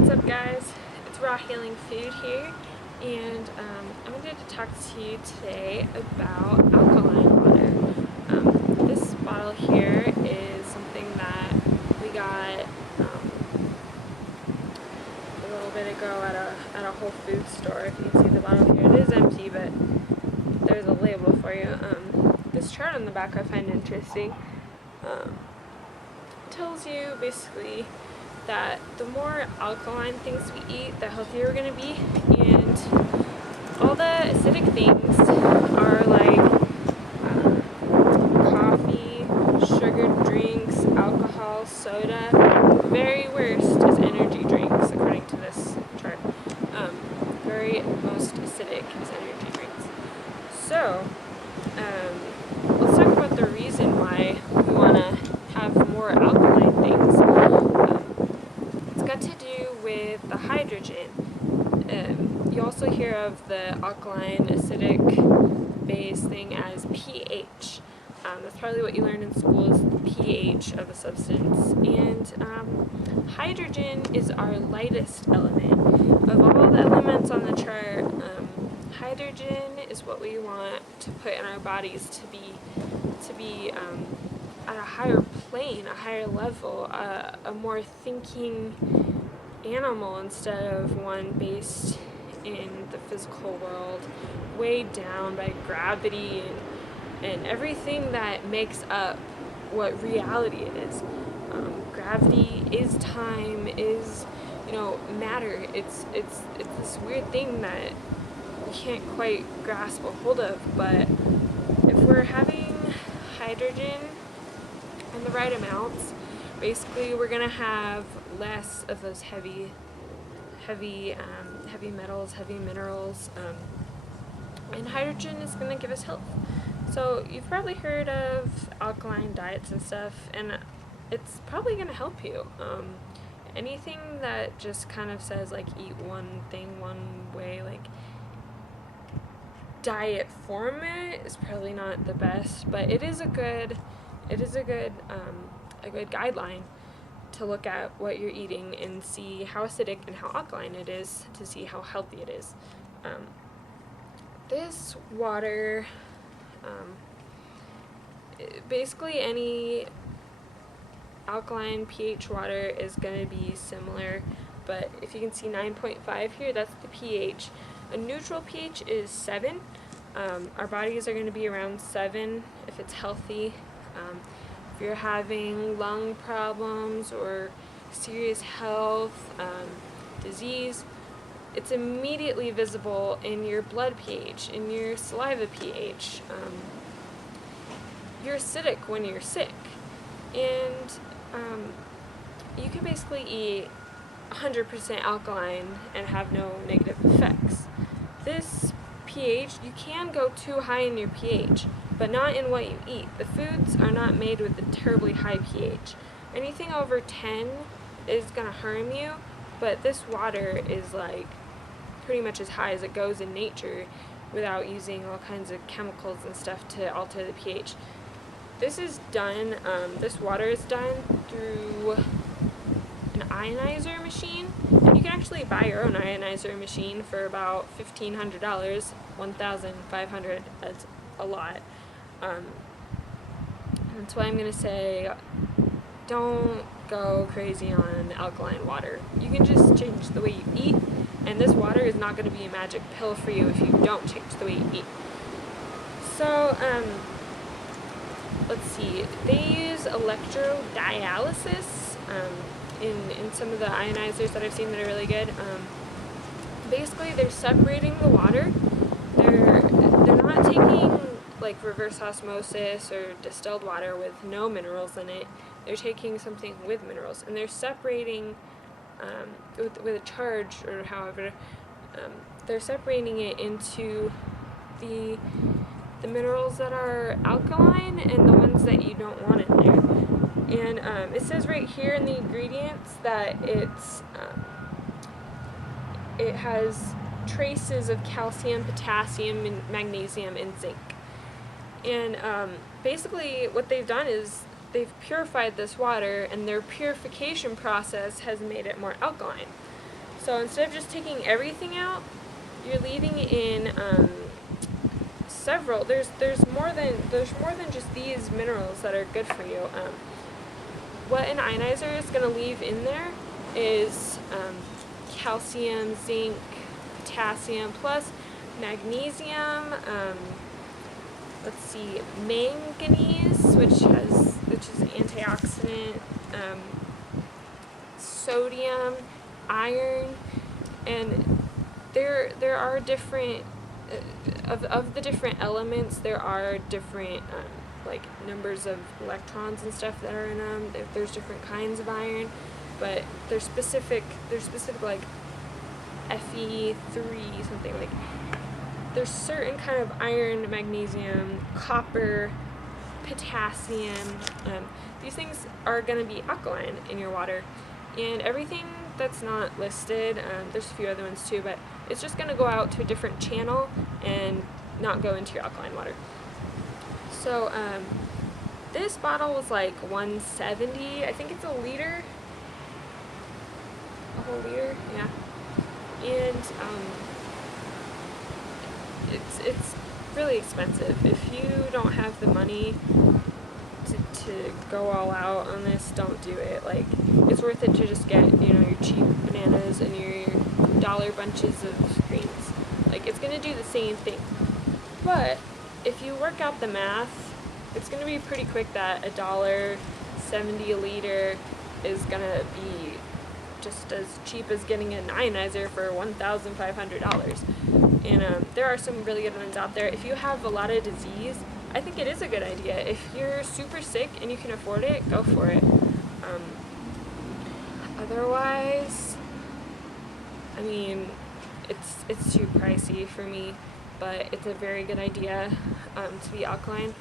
What's up, guys? It's Raw Healing Food here, and I'm going to talk to you today about alkaline water. This bottle here is something that we got a little bit ago at a Whole Foods store. If you can see the bottle here, it is empty, but there's a label for you. This chart on the back I find interesting. Tells you basically that the more alkaline things we eat, the healthier we're going to be, and all the acidic things are like coffee, sugared drinks, alcohol, soda. The very worst is energy drinks, according to this chart. Very most acidic is energy drinks. So, let's talk about the reason why we want to have more alkaline things. It's got to do with the hydrogen. You also hear of the alkaline acidic base thing as pH. That's probably what you learn in school, is the pH of a substance. And hydrogen is our lightest element. Of all the elements on the chart, hydrogen is what we want to put in our bodies to be at a higher plane, a higher level, a more thinking animal instead of one based in the physical world, weighed down by gravity and everything that makes up what reality it is. Gravity is time, is matter. It's this weird thing that we can't quite grasp a hold of. But if we're having hydrogen in the right amounts, basically we're gonna have less of those heavy metals, heavy minerals, and hydrogen is gonna give us health. So you've probably heard of alkaline diets and stuff, and it's probably gonna help you. Anything that just kind of says like eat one thing one way, like diet format, is probably not the best, but it is a good guideline to look at what you're eating and see how acidic and how alkaline it is, to see how healthy it is. This water, basically any alkaline pH water is going to be similar, but if you can see 9.5 here, that's the pH. A neutral pH is 7. Our bodies are going to be around 7 if it's healthy. If you're having lung problems or serious health, disease, it's immediately visible in your blood pH, in your saliva pH. You're acidic when you're sick, and you can basically eat 100% alkaline and have no negative effects. This pH, you can go too high in your pH, but not in what you eat. The foods are not made with a terribly high pH. Anything over 10 is going to harm you, but this water is like pretty much as high as it goes in nature without using all kinds of chemicals and stuff to alter the pH. This is done, this water is done through an ionizer machine, and you can actually buy your own ionizer machine for about $1,500, $1,500, that's a lot. That's why I'm going to say don't go crazy on alkaline water. You can just change the way you eat, and this water is not going to be a magic pill for you if you don't change the way you eat. So, let's see, they use electrodialysis in some of the ionizers that I've seen that are really good. Basically, they're separating the water. They're not taking like reverse osmosis or distilled water with no minerals in it. They're taking something with minerals, and they're separating with a charge, or however, they're separating it into the minerals that are alkaline and the ones that you don't want in there. And it says right here in the ingredients that it has traces of calcium, potassium, and magnesium, and zinc. And basically what they've done is they've purified this water, and their purification process has made it more alkaline. So instead of just taking everything out, you're leaving in several. There's more than just these minerals that are good for you. What an ionizer is going to leave in there is calcium, zinc, potassium, plus magnesium. Let's see, manganese, which is an antioxidant. Sodium, iron, and there are different of the different elements. There are different like numbers of electrons and stuff that are in them. There's different kinds of iron, but they're specific like Fe3 something, like there's certain kind of iron, magnesium, copper, potassium. These things are going to be alkaline in your water, and everything that's not listed, there's a few other ones too, but it's just going to go out to a different channel and not go into your alkaline water. So this bottle was like $170. I think it's a liter, a whole liter, yeah. And it's really expensive. If you don't have the money to go all out on this, don't do it. Like, it's worth it to just get, your cheap bananas and your dollar bunches of greens. Like, it's gonna do the same thing. But if you work out the math, it's gonna be pretty quick that $1.70 a liter is gonna be just as cheap as getting an ionizer for $1,500. And there are some really good ones out there. If you have a lot of disease, I think it is a good idea. If you're super sick and you can afford it, go for it. Otherwise, I mean, it's too pricey for me, but it's a very good idea to be alkaline.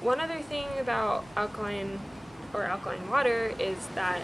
One other thing about alkaline water is that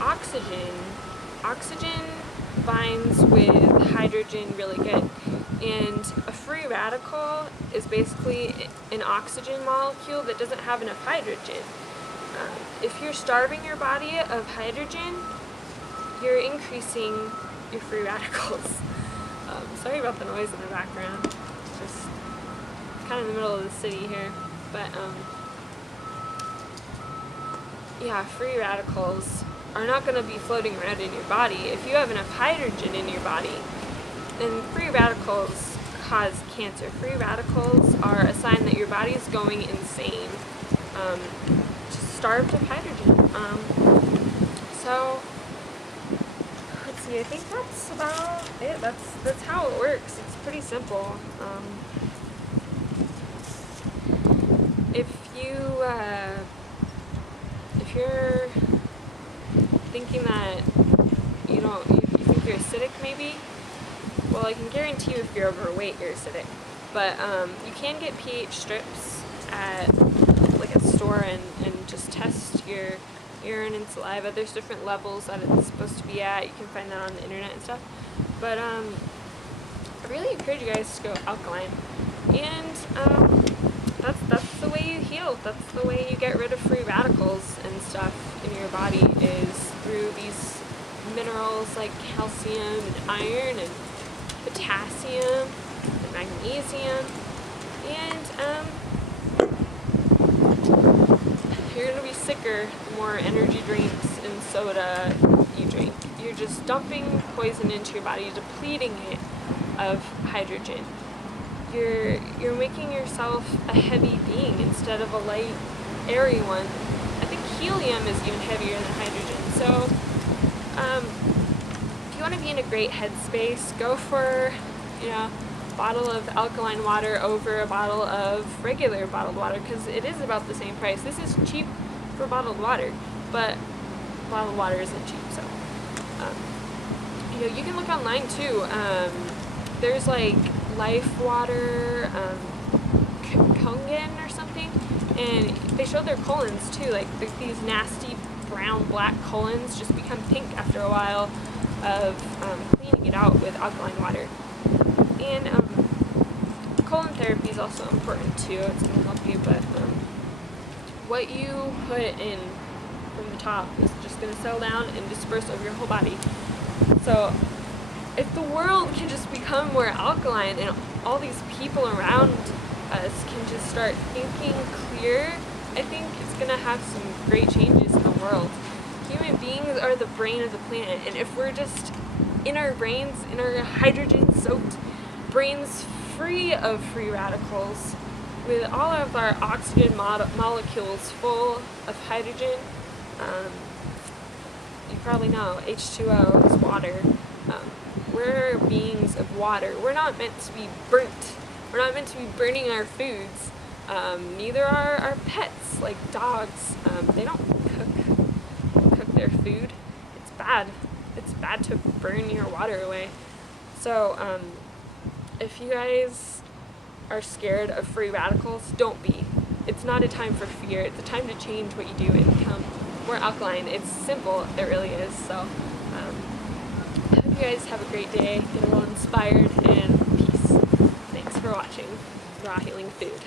oxygen binds with hydrogen really good, and a free radical is basically an oxygen molecule that doesn't have enough hydrogen. If you're starving your body of hydrogen, you're increasing your free radicals. Sorry about the noise in the background. It's just kind of in the middle of the city here, but yeah, free radicals are not going to be floating around in your body. If you have enough hydrogen in your body, then free radicals cause cancer. Free radicals are a sign that your body is going insane, just starved of hydrogen. So let's see. I think that's about it. That's how it works. It's pretty simple. If you're thinking that you think you're acidic, maybe, well, I can guarantee you if you're overweight, you're acidic. But you can get pH strips at like a store and just test your urine and saliva. There's different levels that it's supposed to be at. You can find that on the internet and stuff. But I really encourage you guys to go alkaline. And that's the way you heal. That's the way you get rid of free radicals and stuff in your body, is through these minerals like calcium and iron and potassium and magnesium. And you're going to be sicker the more energy drinks and soda you drink. You're just dumping poison into your body, depleting it of hydrogen. You're making yourself a heavy being instead of a light, airy one. I think helium is even heavier than hydrogen. So if you want to be in a great headspace, go for a bottle of alkaline water over a bottle of regular bottled water, because it is about the same price. This is cheap for bottled water, but bottled water isn't cheap. So you can look online too. There's like Life Water, Kongen or something, and they show their colons too. Like these nasty brown, black colons just become pink after a while of cleaning it out with alkaline water. And colon therapy is also important too. It's going to help you, but what you put in from the top is just going to settle down and disperse over your whole body. So if the world can just become more alkaline and all these people around us can just start thinking clear, I think it's going to have some great changes in the world. Human beings are the brain of the planet, and if we're just in our brains, in our hydrogen-soaked brains free of free radicals, with all of our oxygen molecules full of hydrogen, you probably know H2O is water. We're beings of water. We're not meant to be burnt. We're not meant to be burning our foods. Neither are our pets, like dogs. They don't cook their food. It's bad. It's bad to burn your water away. So if you guys are scared of free radicals, don't be. It's not a time for fear. It's a time to change what you do and become more alkaline. It's simple. It really is. So I hope you guys have a great day. Get a little inspired, and peace. Thanks for watching Raw Healing Food.